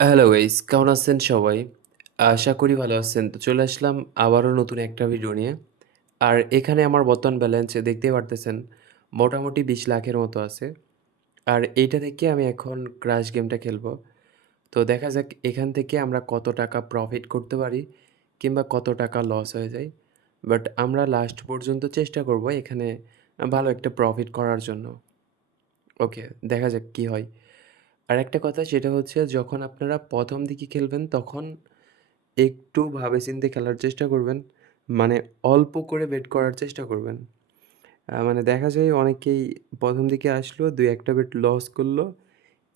Hello guys, কেমন আছেন সবাই? আশা করি ভালো আছেন। তো চলে আসলাম আবারও নতুন একটা ভিডিও নিয়ে। আর এখানে আমার বর্তমান ব্যালেন্স দেখতেই পারতেছেন মোটামুটি ২০ লাখের মতো আছে। আর এইটা থেকে আমি এখন ক্রাশ গেমটা খেলবো। তো দেখা যাক এখান থেকে আমরা কত টাকা প্রফিট করতে পারি কিংবা কত টাকা লস হয়ে যায়। বাট আমরা লাস্ট পর্যন্ত চেষ্টা করব এখানে ভালো একটা প্রফিট করার জন্য। ওকে, দেখা যাক কি হয়। আরেকটা কথা সেটা হচ্ছে যখন আপনারা ১ম দিকে খেলবেন তখন একটু ভাবে-চিন্তে খেলার চেষ্টা করবেন। মানে অল্প করে বেট করার চেষ্টা করবেন। মানে দেখা যায় অনেকেই ১ম দিকে আসলো ২-১ টা বেট লস করলো।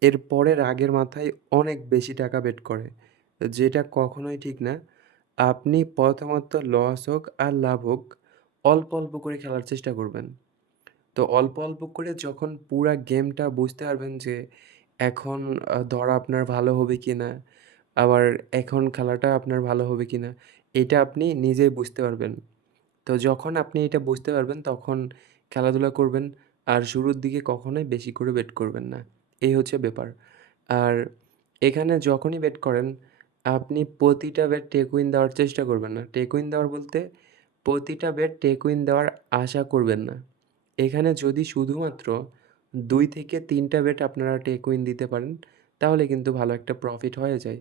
এরপরে রাগের মাথায় অনেক বেশি টাকা বেট করে। যেটা কখনোই ঠিক না। আপনি প্রথমত লস হোক আর লাভ হোক অল্প, অল্প করে খেলার চেষ্টা করবেন। তো অল্প, অল্প করে যখন পুরা গেমটা বুঝতে পারবেন যে এখন ধরা আপনার ভালো হবে কিনা, আবার এখন খেলাটা আপনার ভালো হবে কিনা, এটা আপনি নিজেই বুঝতে পারবেন। তো যখন আপনি এটা বুঝতে পারবেন তখন খেলাধুলা করবেন। আর শুরুর দিকে কখনোই বেশি করে বেট করবেন না। এই হচ্ছে ব্যাপার। আর এখানে যখনই বেট করেন আপনি প্রতিটা বেট টেক উইন দেওয়ার চেষ্টা করবেন না। টেক উইন দেওয়ার বলতে প্রতিটা বেট টেক উইন দেওয়ার আশা করবেন না। এখানে যদি শুধুমাত্র ২ থেকে ৩ টা বেট আপনারা টেক উইন দিতে পারেন, তাহলে কিন্তু ভালো একটা প্রফিট হয়ে যায়।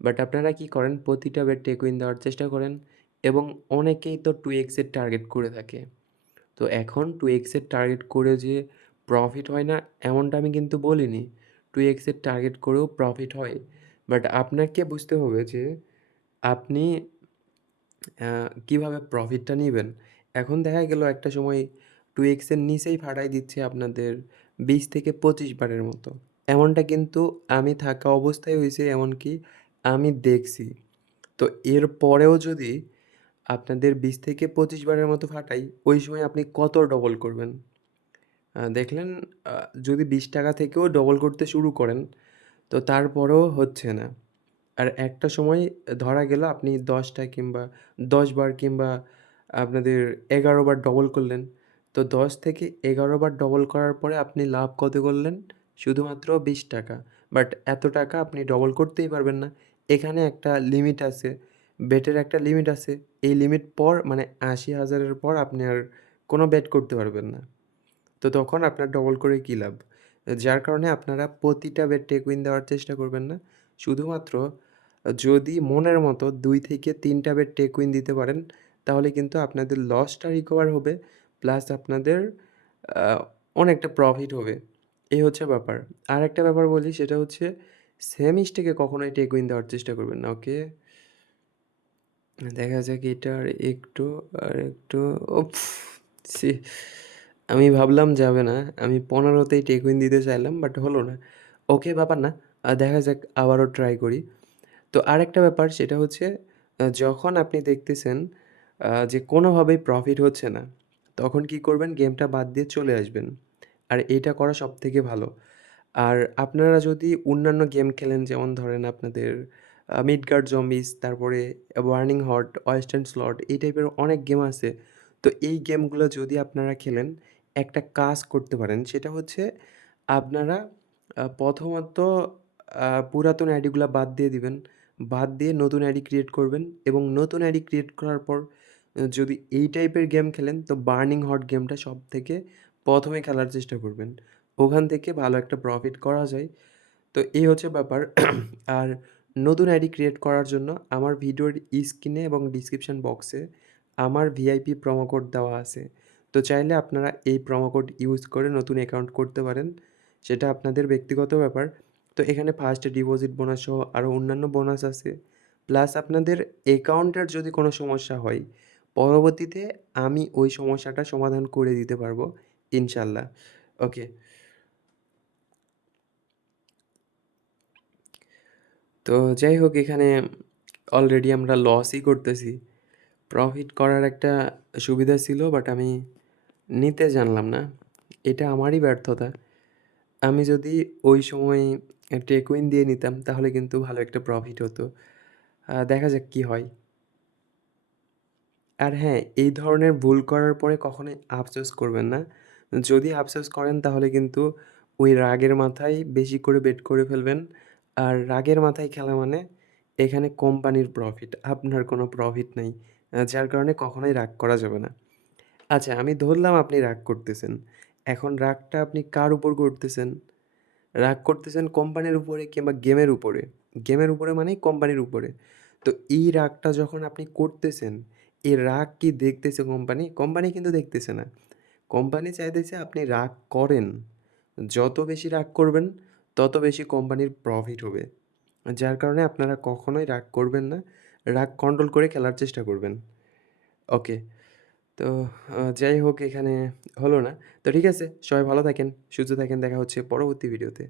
বাট আপনারা কি করেন প্রতিটা বেট টেক উইন দেওয়ার চেষ্টা করেন এবং অনেকেই তো 2x এর টার্গেট করে থাকে। তো এখন 2x এর টার্গেট করে যে প্রফিট হয় না এমনটা আমি কিন্তু বলিনি। 2x এর টার্গেট করেও প্রফিট হয়। বাট আপনাকে বুঝতে হবে যে আপনি কিভাবে প্রফিটটা নিবেন। এখন দেখা গেল একটা সময় 2x এর নিচেই ফাটাই দিচ্ছে আপনাদের ২০ থেকে ২৫ বারের মতো। এমনটা কিন্তু আমি থাকা অবস্থায় হইছে, এমনকি আমি দেখছি। তো এরপরেও যদি আপনাদের ২০ থেকে ২৫ বারের মতো ফাটাই, ওই সময় আপনি কত ডবল করবেন? দেখলেন আ যদি ৳২০ থেকেও ডবল করতে শুরু করেন, তো তারপরেও হচ্ছে না। আর একটা সময় ধরা গেল আপনি ১০ টা কিংবা ১০ বার কিংবা আপনাদের ১১ বার ডবল করলেন। তো ১০ থেকে ১১ বার ডবল করার পরে আপনি লাভ কত করলেন? শুধুমাত্র ৳২০। বাট এত টাকা আপনি ডবল করতেই পারবেন না। এখানে একটা লিমিট আছে। বেটের একটা লিমিট আছে। এই লিমিট পর মানে ৮০,০০০ এর পর আপনি আর কোনো বেট করতে পারবেন না। তো তখন আপনার ডবল করে কী লাভ? যার কারণে আপনারা প্রতিটা বেট টেক উইন দেওয়ার চেষ্টা করবেন না। শুধুমাত্র যদি মনের মতো ২ থেকে ৩ টা বেট টেক উইন দিতে পারেন, তাহলে কিন্তু আপনাদের লসটা রিকভার হবে। প্লাস আপনাদের আ অনেকটা প্রফিট হবে। এই হচ্ছে ব্যাপার। আরেকটা ব্যাপার বলি সেটা হচ্ছে সেম স্টেকে কখনোই টেক উইন দেওয়ার চেষ্টা করবেন না। ওকে? দেখা যাক এটার একটু আরেকটু উফ! ছি! আমি ভাবলাম যাবে না। আমি ১৫ তেই টেক উইন দিতে চাইলাম বাট হলো না। ওকে, ব্যাপার না। দেখা যাক আবারও ট্রাই করি। তো আরেকটা ব্যাপার সেটা হচ্ছে যখন আপনি দেখতেছেন যে কোনোভাবেই প্রফিট হচ্ছে না, তখন কি করবেন? গেমটা বাদ দিয়ে চলে আসবেন। আর এইটা করা সবথেকে ভালো। আর আপনারা যদি অন্যান্য গেম খেলেন যেমন ধরেন আপনাদের মিডগার্ড জম্বিস, তারপরে বার্নিং হট, ওয়েস্টার্ন স্লট এই টাইপের অনেক গেম আছে। তো এই গেমগুলো যদি আপনারা খেলেন, একটা কাজ করতে পারেন। সেটা হচ্ছে আপনারা প্রথমত পুরাতন আইডিগুলা বাদ দিয়ে দিবেন। বাদ দিয়ে নতুন আইডি ক্রিয়েট করবেন এবং নতুন আইডি ক্রিয়েট করার পর যদি এই টাইপের গেম খেলেন তো বার্নিং হট গেমটা সবথেকে ১ম এ খেলার চেষ্টা করবেন। ওখান থেকে ভালো একটা প্রফিট করা যায়। তো এই হচ্ছে ব্যাপার। আর নতুন আইডি ক্রিয়েট করার জন্য আমার ভিডিওর স্ক্রিনে এবং ডিসক্রিপশন বক্সে আমার ভিআইপি প্রোমো কোড দেওয়া আছে। তো চাইলে আপনারা এই প্রোমো কোড ইউজ করে নতুন অ্যাকাউন্ট করতে পারেন। সেটা আপনাদের ব্যক্তিগত ব্যাপার। তো এখানে ফার্স্ট ডিপোজিট বোনাস সহ আরও অন্যান্য বোনাস আছে। প্লাস আপনাদের অ্যাকাউন্টের যদি কোনো সমস্যা হয়, পরবর্তীতে আমি ওই সমস্যাটা সমাধান করে দিতে পারবো ইনশাল্লাহ। ওকে। তো যাই হোক এখানে অলরেডি আমরা লসই করতেছি। প্রফিট করার একটা সুবিধা ছিল বাট আমি নিতে জানলাম না। এটা আমারই ব্যর্থতা। আমি যদি ওই সময় টেক উইন দিয়ে নিতাম তাহলে কিন্তু ভালো একটা প্রফিট হতো। দেখা যাক কি হয়। আর হ্যাঁ, এই ধরনের ভুল করার পরে কখনোই আফসোস করবেন না। যদি আফসোস করেন তাহলে কিন্তু ওই রাগের মাথায় বেশি করে বেট করে ফেলবেন। আর রাগের মাথায় খেলা মানে এখানে কোম্পানির প্রফিট, আপনার কোনো প্রফিট নাই। যার কারণে কখনোই রাগ করা যাবে না। আচ্ছা, আমি ধরলাম আপনি রাগ করতেছেন। এখন রাগটা আপনি কার উপর করতেছেন? রাগ করতেছেন কোম্পানির উপরে কিংবা গেমের উপরে। গেমের উপরে মানেই কোম্পানির উপরে। তো এই রাগটা যখন আপনি করতেছেন, এই রাগ কি দেখতেছে কোম্পানি? কোম্পানি কিন্তু দেখতেছে না। কোম্পানি চাইতেছে আপনি রাগ করেন। যত বেশি রাগ করবেন, তত বেশি কোম্পানির প্রফিট হবে। যার কারণে আপনারা কখনোই রাগ করবেন না। রাগ কন্ট্রোল করে খেলার চেষ্টা করবেন। ওকে। তো যাই হোক এখানে হলো না। তো ঠিক আছে, সবাই ভালো থাকেন, সুস্থ থাকেন। দেখা হচ্ছে পরবর্তী ভিডিওতে।